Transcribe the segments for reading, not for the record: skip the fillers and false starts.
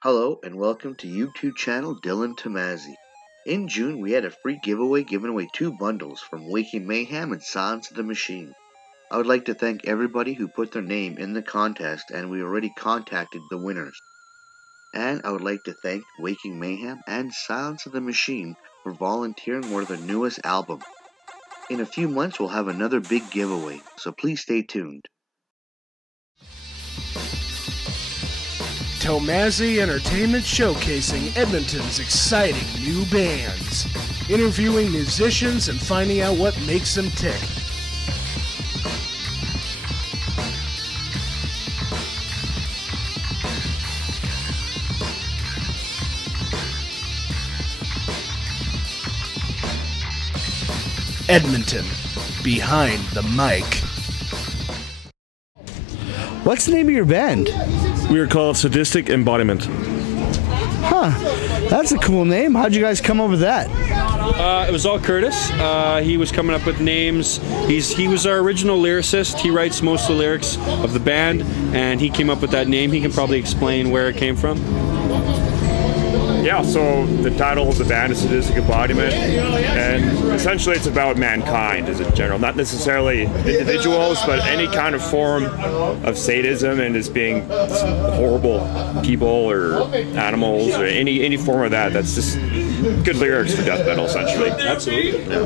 Hello and welcome to YouTube channel Dylan Tomazzi. In June, we had a free giveaway giving away 2 bundles from Waking Mayhem and Silence of the Machine. I would like to thank everybody who put their name in the contest, and we already contacted the winners. And I would like to thank Waking Mayhem and Silence of the Machine for volunteering for their newest album. In a few months, we'll have another big giveaway, so please stay tuned. Tomazzi Entertainment showcasing Edmonton's exciting new bands, interviewing musicians and finding out what makes them tick. Edmonton, behind the mic. What's the name of your band? We were called Sadistic Embodiment. Huh, that's a cool name. How'd you guys come up with that? It was all Curtis. He was coming up with names. He was our original lyricist. He writes most of the lyrics of the band, and he came up with that name. He can probably explain where it came from. Yeah, so the title of the band is Sadistic Embodiment, and essentially it's about mankind as a general, not necessarily individuals, but any kind of form of sadism and as being horrible people or animals or any form of that. That's just good lyrics for death metal, essentially. Absolutely. Yeah.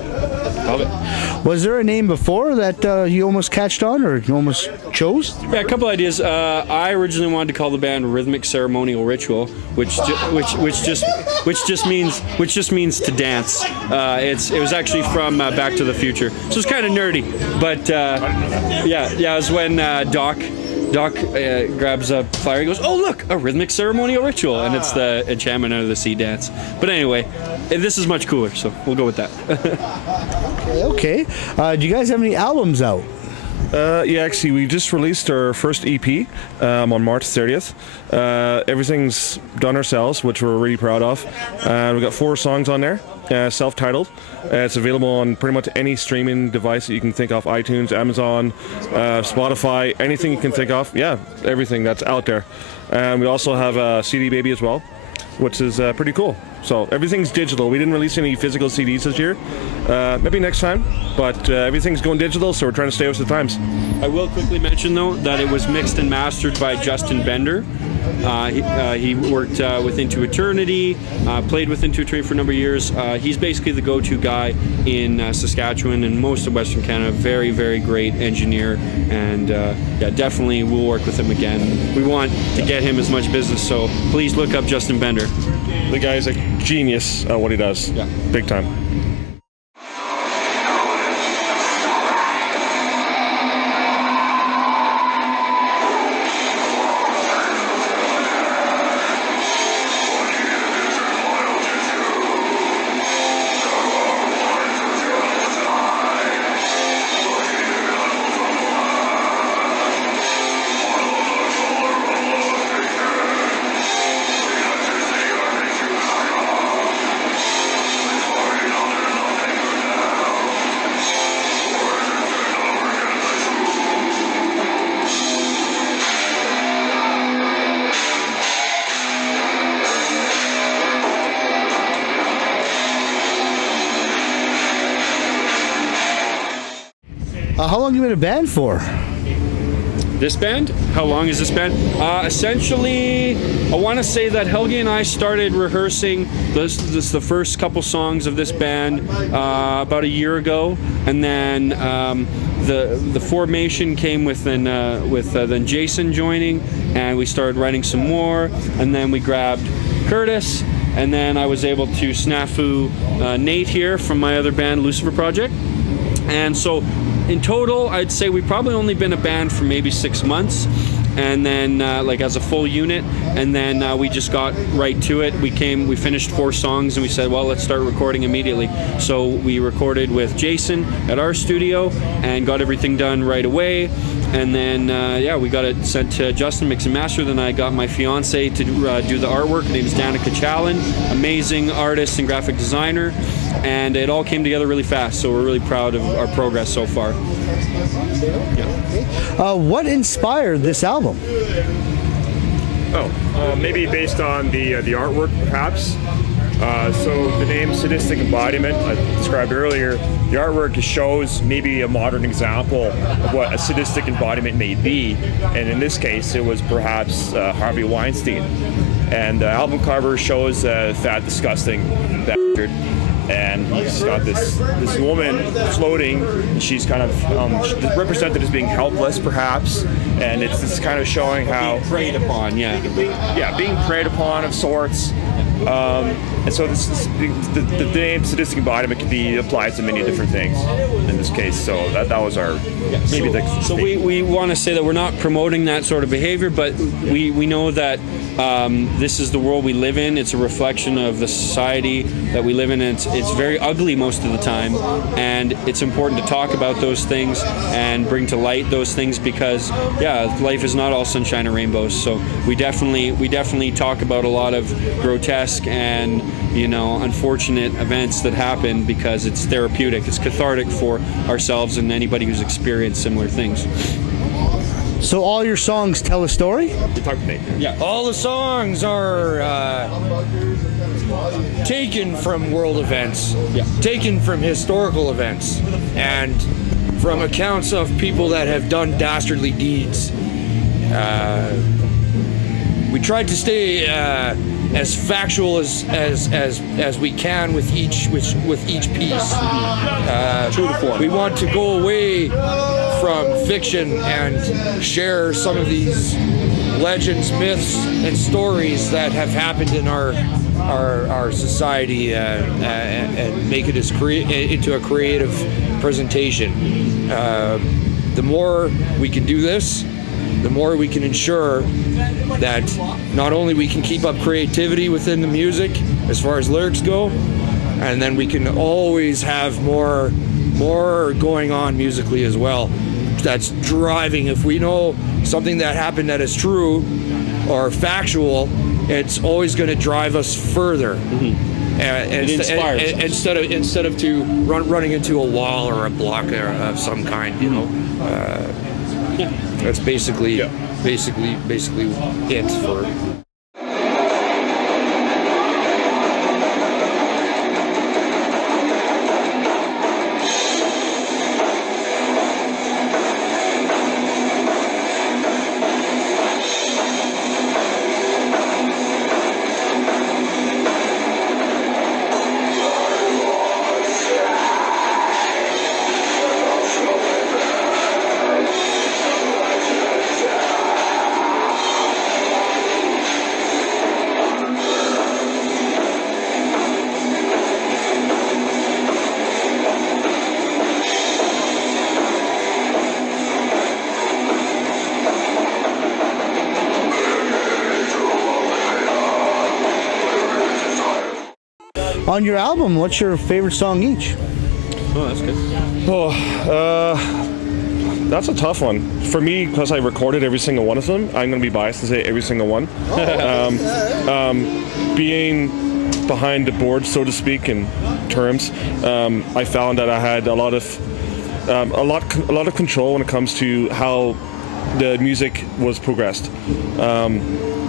Love it. Was there a name before that you almost catched on or you almost chose? Yeah, a couple ideas. I originally wanted to call the band Rhythmic Ceremonial Ritual, which just means to dance. It was actually from Back to the Future, so it's kind of nerdy. But it was when Doc grabs a flyer and goes, "Oh look, a rhythmic ceremonial ritual," and it's the Enchantment Under the Sea dance. But anyway, this is much cooler, so we'll go with that. Okay. Do you guys have any albums out? Yeah, actually, we just released our first EP on March 30th. Everything's done ourselves, which we're really proud of. We've got 4 songs on there, self-titled. It's available on pretty much any streaming device that you can think of: iTunes, Amazon, Spotify, anything you can think of. Yeah, everything that's out there. We also have a CD baby as well, which is pretty cool. So everything's digital. We didn't release any physical CDs this year. Maybe next time, but everything's going digital, so we're trying to stay with the times. I will quickly mention, though, that it was mixed and mastered by Justin Bender. He worked with Into Eternity, played with Into Eternity for a number of years. He's basically the go-to guy in Saskatchewan and most of Western Canada. Very, very great engineer, and yeah, definitely we'll work with him again. We want to get him as much business, so please look up Justin Bender. The guy's a genius at what he does. Yeah. Big time. How long have you been a band for? This band? How long is this band? Essentially, I want to say that Helgi and I started rehearsing the first couple songs of this band about a year ago, and then the formation came with then Jason joining, and we started writing some more, and then we grabbed Curtis, and then I was able to snafu Nate here from my other band, Lucifer Project, and so. In total, I'd say we've probably only been a band for maybe 6 months, and then like as a full unit, and then we just got right to it. We finished 4 songs, and we said, well, let's start recording immediately. So we recorded with Jason at our studio and got everything done right away. And then, yeah, we got it sent to Justin, mix and master. Then I got my fiance to do the artwork. Her name is Danica Challen, amazing artist and graphic designer. And it all came together really fast, so we're really proud of our progress so far. Yeah. What inspired this album? Maybe based on the artwork, perhaps. So the name Sadistic Embodiment, I described earlier, the artwork shows maybe a modern example of what a sadistic embodiment may be, and in this case it was perhaps Harvey Weinstein. And the album cover shows a fat, disgusting bastard, and he's got this woman floating. She's kind of represented as being helpless, perhaps, and it's kind of showing how being preyed upon, being preyed upon of sorts. And so the name sadistic embodiment can be applied to many different things in this case. So that was our So we want to say that we're not promoting that sort of behavior, but we know that this is the world we live in. It's a reflection of the society that we live in, and it's very ugly most of the time, and it's important to talk about those things and bring to light those things, because life is not all sunshine and rainbows. So we definitely talk about a lot of grotesque and unfortunate events that happen, because it's therapeutic, it's cathartic for ourselves and anybody who's experienced similar things. So all your songs tell a story? Yeah. All the songs are taken from world events, taken from historical events, and from accounts of people that have done dastardly deeds. We tried to stay as factual as we can with each piece. True to form. We want to go away from fiction and share some of these legends, myths, and stories that have happened in our society and make it into a creative presentation. The more we can do this, the more we can ensure that not only we can keep up creativity within the music as far as lyrics go, and then we can always have more going on musically as well. That's driving. If we know something that happened that is true or factual, it's always going to drive us further. It inspires us. Instead of running into a wall or a block of some kind, That's basically it for. On your album, what's your favorite song each? Oh, that's good. That's a tough one. For me, because I recorded every single one of them, I'm going to be biased and say every single one. Being behind the board, so to speak, in terms, I found that I had a lot of control when it comes to how the music was progressed.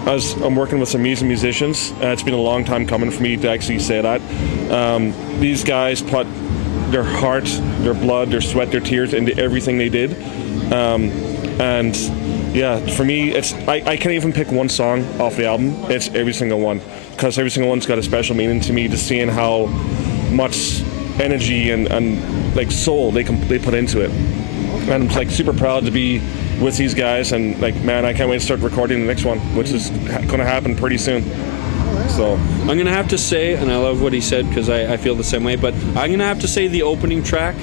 As I'm working with some amazing musicians, it's been a long time coming for me to actually say that. These guys put their heart, their blood, their sweat, their tears into everything they did. And yeah, for me, I can't even pick one song off the album. It's every single one, because every single one's got a special meaning to me, just seeing how much energy and like soul they put into it. And I'm like super proud to be with these guys, and like, man, I can't wait to start recording the next one, which is going to happen pretty soon. So I'm going to have to say, and I love what he said because I feel the same way, but I'm going to have to say the opening track,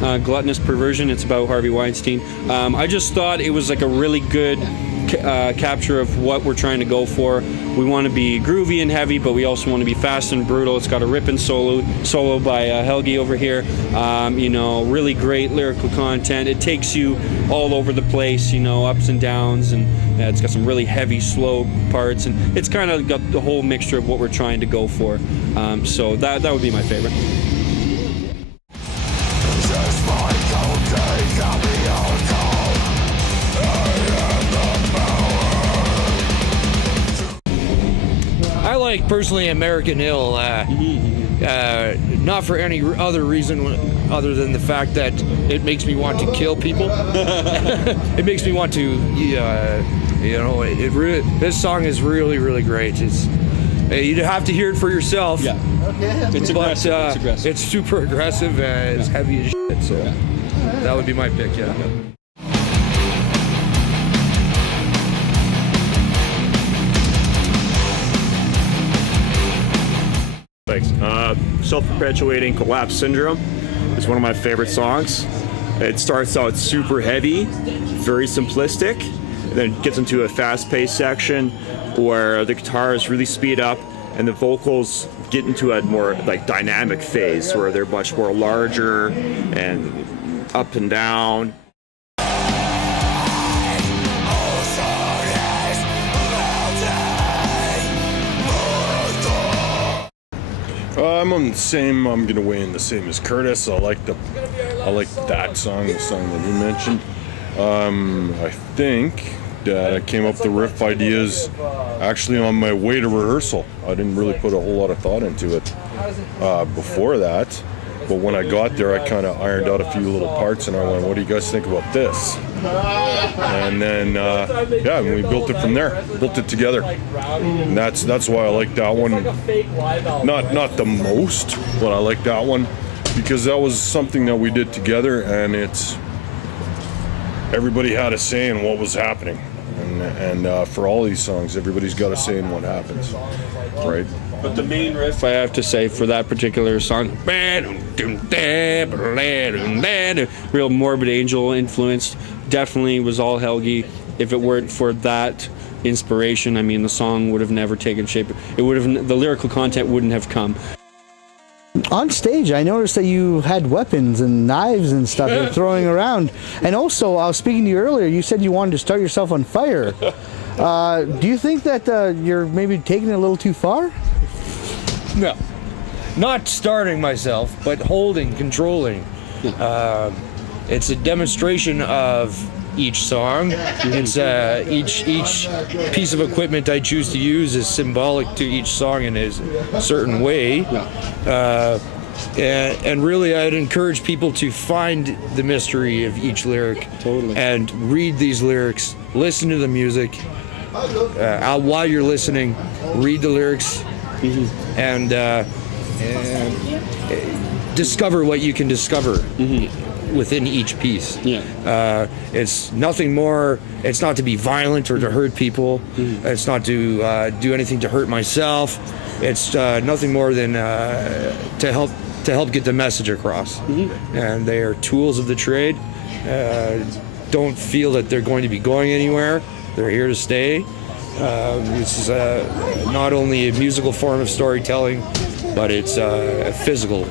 Gluttonous Perversion, it's about Harvey Weinstein. I just thought it was like a really good capture of what we're trying to go for. We want to be groovy and heavy, but we also want to be fast and brutal. It's got a ripping solo by Helgi over here. Really great lyrical content. It takes you all over the place, ups and downs, and it's got some really heavy, slow parts, and it's kind of got the whole mixture of what we're trying to go for. So that would be my favorite. I like personally American Hill, not for any other reason other than the fact that it makes me want to kill people. It makes me want to, this song is really, really great. You'd have to hear it for yourself. Yeah, it's aggressive. It's aggressive. It's super aggressive and it's heavy as shit. So that would be my pick. Yeah. Thanks. Self-Perpetuating Collapse Syndrome is one of my favorite songs. It starts out super heavy, very simplistic, and then gets into a fast-paced section where the guitars really speed up and the vocals get into a more like dynamic phase where they're much more larger and up and down. I'm on the same. I'm gonna weigh in the same as Curtis. I like that song, the song that you mentioned. I think that I came up with the riff ideas actually on my way to rehearsal. I didn't really put a whole lot of thought into it before that. But when I got there, I kind of ironed out a few little parts, and I went, "What do you guys think about this?" And then, we built it from there. Built it together. And that's why I like that one. Not the most, but I like that one because that was something that we did together, and everybody had a say in what was happening. And for all these songs, everybody's got a say in what happens, right? But the main riff, I have to say, for that particular song, real Morbid Angel influenced, definitely was all Helgi. If it weren't for that inspiration, I mean, the song would have never taken shape. The lyrical content wouldn't have come. On stage, I noticed that you had weapons and knives and stuff you're throwing around. And also, I was speaking to you earlier, you said you wanted to start yourself on fire. Do you think that you're maybe taking it a little too far? No, not starting myself, but controlling. It's a demonstration of each song. It's each piece of equipment I choose to use is symbolic to each song in a certain way. And really, I'd encourage people to find the mystery of each lyric and read these lyrics, listen to the music. While you're listening, read the lyrics and discover what you can discover within each piece. It's nothing more. It's not to be violent or to hurt people. It's not to do anything to hurt myself. It's nothing more than to help get the message across. And they are tools of the trade. Don't feel that they're going to be going anywhere. They're here to stay. This is not only a musical form of storytelling, but it's a physical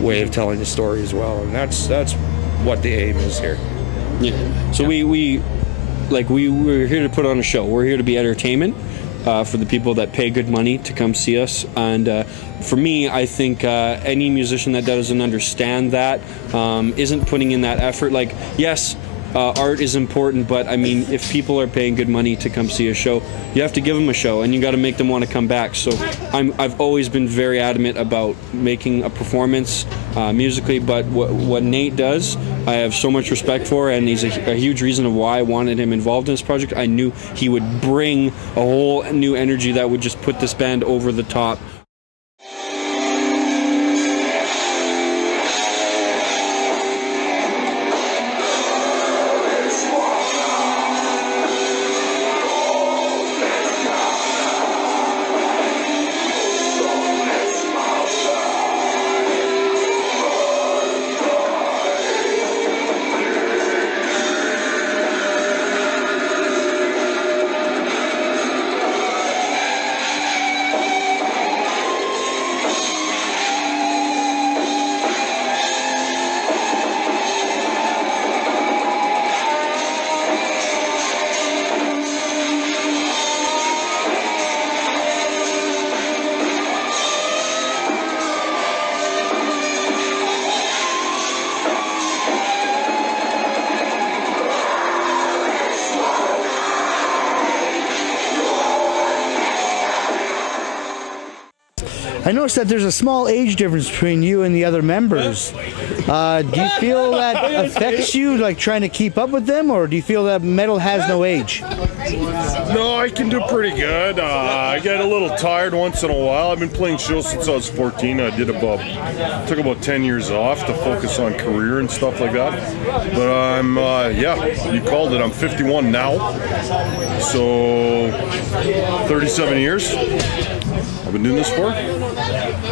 way of telling the story as well, and that's what the aim is here. So we're here to put on a show. We're here to be entertainment for the people that pay good money to come see us. And for me, I think any musician that doesn't understand that isn't putting in that effort. Like, yes, art is important, but I mean, if people are paying good money to come see a show, you have to give them a show, and you got to make them want to come back. So I've always been very adamant about making a performance musically, but what Nate does, I have so much respect for, and he's a huge reason of why I wanted him involved in this project. I knew he would bring a whole new energy that would just put this band over the top. I noticed that there's a small age difference between you and the other members. Do you feel that affects you, like trying to keep up with them, or do you feel that metal has no age? No, I can do pretty good. I get a little tired once in a while. I've been playing shows since I was 14. I took about 10 years off to focus on career and stuff like that. But I'm, yeah, you called it. I'm 51 now. So 37 years I've been doing this for.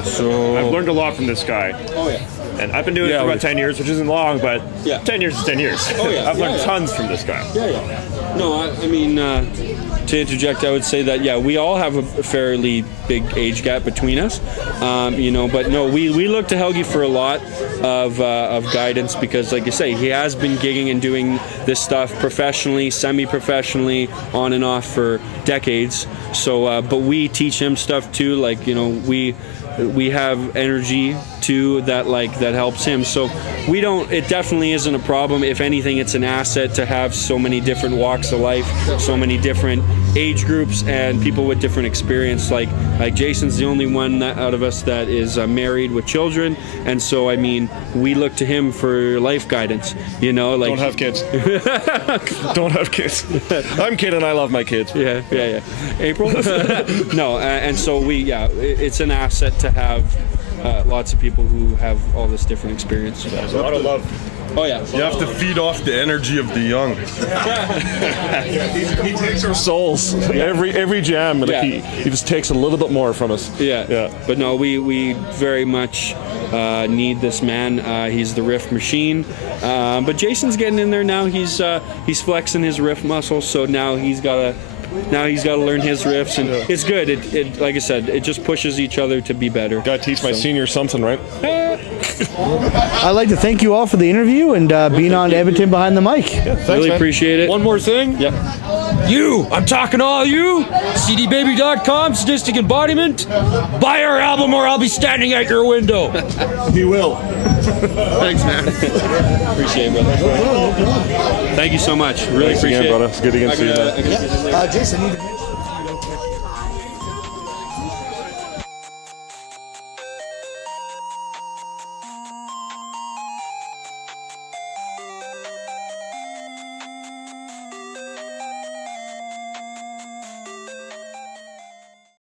So I've learned a lot from this guy. Oh yeah. And I've been doing it for about 10 years, which isn't long, but 10 years is 10 years. Oh, yeah. I've learned tons from this guy. Yeah. No, I mean, to interject, I would say that, yeah, we all have a fairly big age gap between us, you know, but no, we look to Helgi for a lot of guidance because, like you say, he has been gigging and doing this stuff professionally, semi-professionally, on and off for decades. So, but we teach him stuff too, like, you know, we have energy too that helps him, so we don't, it definitely isn't a problem. If anything, it's an asset to have so many different walks of life, so many different age groups and people with different experience. Like Jason's the only one out of us that is married with children, and so I mean we look to him for life guidance, you know, like don't have kids. Don't have kids. I'm kidding, and I love my kids. Yeah. April. No, and so it's an asset to have lots of people who have all this different experience. There's a lot of love. Oh yeah. you have to feed off the energy of the young. He takes our souls every jam. Like he just takes a little bit more from us. Yeah. But no, we very much need this man. He's the riff machine. But Jason's getting in there now. He's flexing his riff muscles. So now he's got to learn his riffs, and it's good. It like I said, it just pushes each other to be better. Gotta teach my seniors something, right? I'd like to thank you all for the interview and being on Edmonton Behind the Mic. Thanks, Really man. appreciate it. One more thing. Yeah. I'm talking to all you. CDBaby.com, Sadistic Embodiment. Buy our album or I'll be standing at your window. He will. Thanks, man. Appreciate it, brother. Thank you so much. Really Thanks appreciate again, it. brother. It's good to see you. Jason,